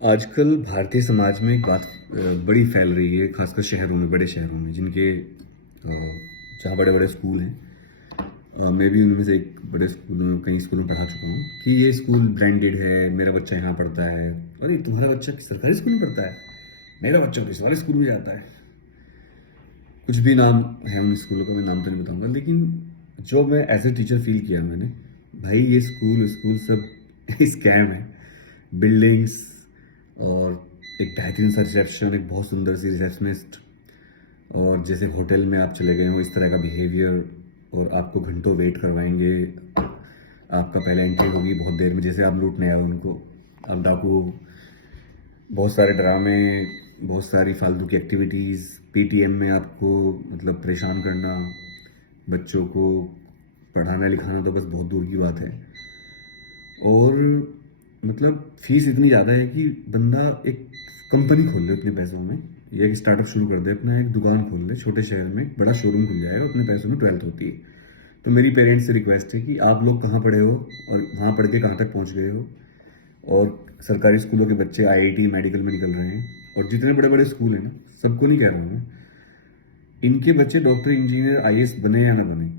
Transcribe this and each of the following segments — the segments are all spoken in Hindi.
आजकल भारतीय समाज में एक बात बड़ी फैल रही है, खासकर शहरों में, बड़े शहरों में, जिनके जहाँ बड़े बड़े स्कूल हैं। मैं भी उनमें से एक बड़े स्कूलों कई स्कूलों में पढ़ा चुका हूँ कि ये स्कूल ब्रांडेड है, मेरा बच्चा यहाँ पढ़ता है। अरे तुम्हारा बच्चा सरकारी स्कूल में पढ़ता है, मेरा बच्चा तो इस वाले स्कूल में जाता है। कुछ भी नाम है उन स्कूलों का, मैं नाम तो नहीं बताऊंगा, लेकिन जो मैं एज ए टीचर फील किया मैंने, भाई ये स्कूल स्कूल सब स्कैम है। बिल्डिंग्स और एक बेहतरीन सा रिसेप्शन, एक बहुत सुंदर सी रिसेप्शनिस्ट, और जैसे होटल में आप चले गए हो इस तरह का बिहेवियर, और आपको घंटों वेट करवाएंगे। आपका पहले एंट्री होगी बहुत देर में, जैसे आप लूटने आए उनको, आप डाकू। बहुत सारे ड्रामे, बहुत सारी फालतू की एक्टिविटीज़, पीटीएम में आपको मतलब परेशान करना, बच्चों को पढ़ाना लिखाना तो बस बहुत दूर की बात है। और मतलब फीस इतनी ज़्यादा है कि बंदा एक कंपनी खोल ले अपने पैसों में, या एक स्टार्टअप शुरू कर दे, अपना एक दुकान खोल ले छोटे शहर में, एक बड़ा शोरूम खुल जाएगा, अपने पैसों में 12th होती है। तो मेरी पेरेंट्स से रिक्वेस्ट है कि आप लोग कहाँ पढ़े हो और वहाँ पढ़ के कहाँ तक पहुँच गए हो। और सरकारी स्कूलों के बच्चे आईआईटी मेडिकल में निकल रहे हैं, और जितने बड़े बड़े स्कूल हैं ना, सबको नहीं कह रहा हूँ मैं, इनके बच्चे डॉक्टर इंजीनियर आईएएस बने या ना बने,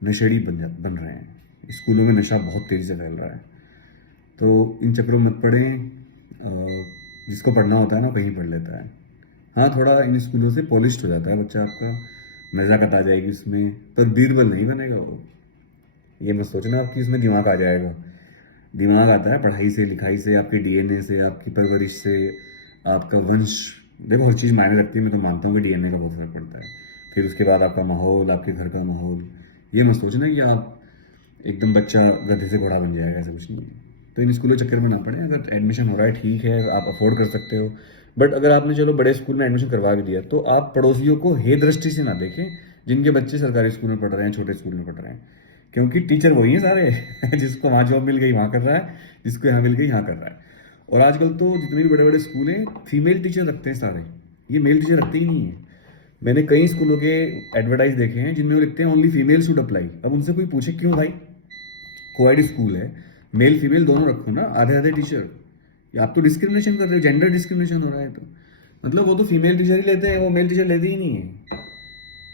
नशेड़ी बन रहे हैं। स्कूलों में नशा बहुत तेज़ी से फैल रहा है। तो इन चक्करों में मत पड़ें। जिसको पढ़ना होता है ना कहीं पढ़ लेता है। हाँ, थोड़ा इन स्कूलों से पॉलिश्ड हो जाता है बच्चा आपका, नज़ाकत आ जाएगी उसमें, पर बीरबल नहीं बनेगा वो। ये मत सोचना आपकी उसमें दिमाग आ जाएगा। दिमाग आता है पढ़ाई से, लिखाई से, आपके डीएनए से, आपकी परवरिश से, आपका वंश। देखो हर चीज़ मायने रखती है, मैं तो मानता हूँ कि डीएनए का बहुत फर्क पड़ता है। फिर उसके बाद आपका माहौल, आपके घर का माहौल। ये मत सोचना कि आप एकदम बच्चा गधे से घोड़ा बन जाएगा, ऐसा कुछ नहीं है। तो इन स्कूलों चक्कर में ना पड़े। अगर एडमिशन हो रहा है ठीक है, आप अफोर्ड कर सकते हो, बट अगर आपने चलो बड़े स्कूल में एडमिशन करवा भी दिया, तो आप पड़ोसियों को हे दृष्टि से ना देखें जिनके बच्चे सरकारी स्कूल में पढ़ रहे हैं, छोटे स्कूल में पढ़ रहे हैं। क्योंकि टीचर वही है सारे जिसको वहाँ जॉब मिल गई वहाँ कर रहा है, जिसको यहाँ मिल गई यहाँ कर रहा है। और आजकल तो जितने भी बड़े बड़े स्कूल हैं, फीमेल टीचर रखते हैं सारे, ये मेल टीचर रखते ही नहीं है। मैंने कई स्कूलों के एडवर्टाइज देखे हैं जिनमें वो लिखते हैं ओनली फीमेल शुड अप्लाई। अब उनसे कोई पूछे क्यों भाई, कोएड स्कूल है, मेल फीमेल दोनों रखो ना, आधे आधे टीचर। या आप तो डिस्क्रिमिनेशन कर रहे हो, जेंडर डिस्क्रिमिनेशन हो रहा है। तो मतलब वो तो फीमेल टीचर ही लेते हैं, वो मेल टीचर लेते ही नहीं है।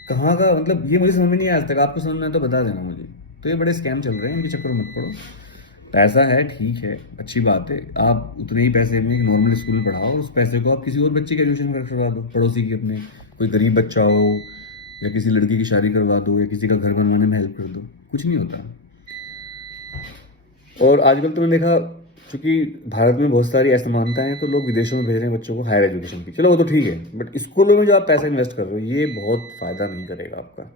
कहाँ का मतलब, ये मुझे समझ में नहीं आया आज तक। आपको समझ में आया तो बता देना मुझे। तो ये बड़े स्कैम चल रहे हैं, इनके चक्कर में मत पड़ो। पैसा है ठीक है, अच्छी बात है, आप उतने ही पैसे में एक नॉर्मल स्कूल में पढ़ाओ, उस पैसे को आप किसी और बच्चे की एडमिशन करवा दो, पड़ोसी की अपने, कोई गरीब बच्चा हो, या किसी लड़की की शादी करवा दो, या किसी का घर बनवाने में हेल्प कर दो। कुछ नहीं होता। और आजकल तो मैंने देखा, चूंकि भारत में बहुत सारी असमानताएं हैं, तो लोग विदेशों में भेज रहे हैं बच्चों को हायर एजुकेशन की। चलो वो तो ठीक है, बट स्कूलों में जो आप पैसा इन्वेस्ट कर रहे हो, ये बहुत फायदा नहीं करेगा आपका।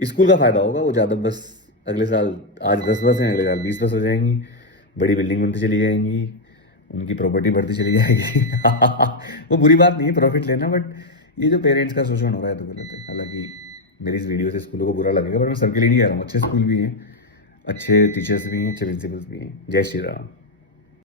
स्कूल का फायदा होगा वो ज़्यादा, बस अगले साल आज 10 बस हैं, अगले साल 20 बस हो जाएंगी, बड़ी बिल्डिंग बनती चली जाएंगी, उनकी प्रॉपर्टी बढ़ती चली जाएगी वो बुरी बात नहीं है प्रॉफिट लेना, बट ये जो पेरेंट्स का शोषण हो रहा है तो गलत है। हालांकि मेरी इस वीडियो से स्कूलों को बुरा लगेगा, बट मैं सबके लिए नहीं कह रहा हूँ। अच्छे स्कूल भी हैं, अच्छे टीचर्स भी हैं, अच्छे प्रिंसिपल्स भी हैं। जय श्री राम।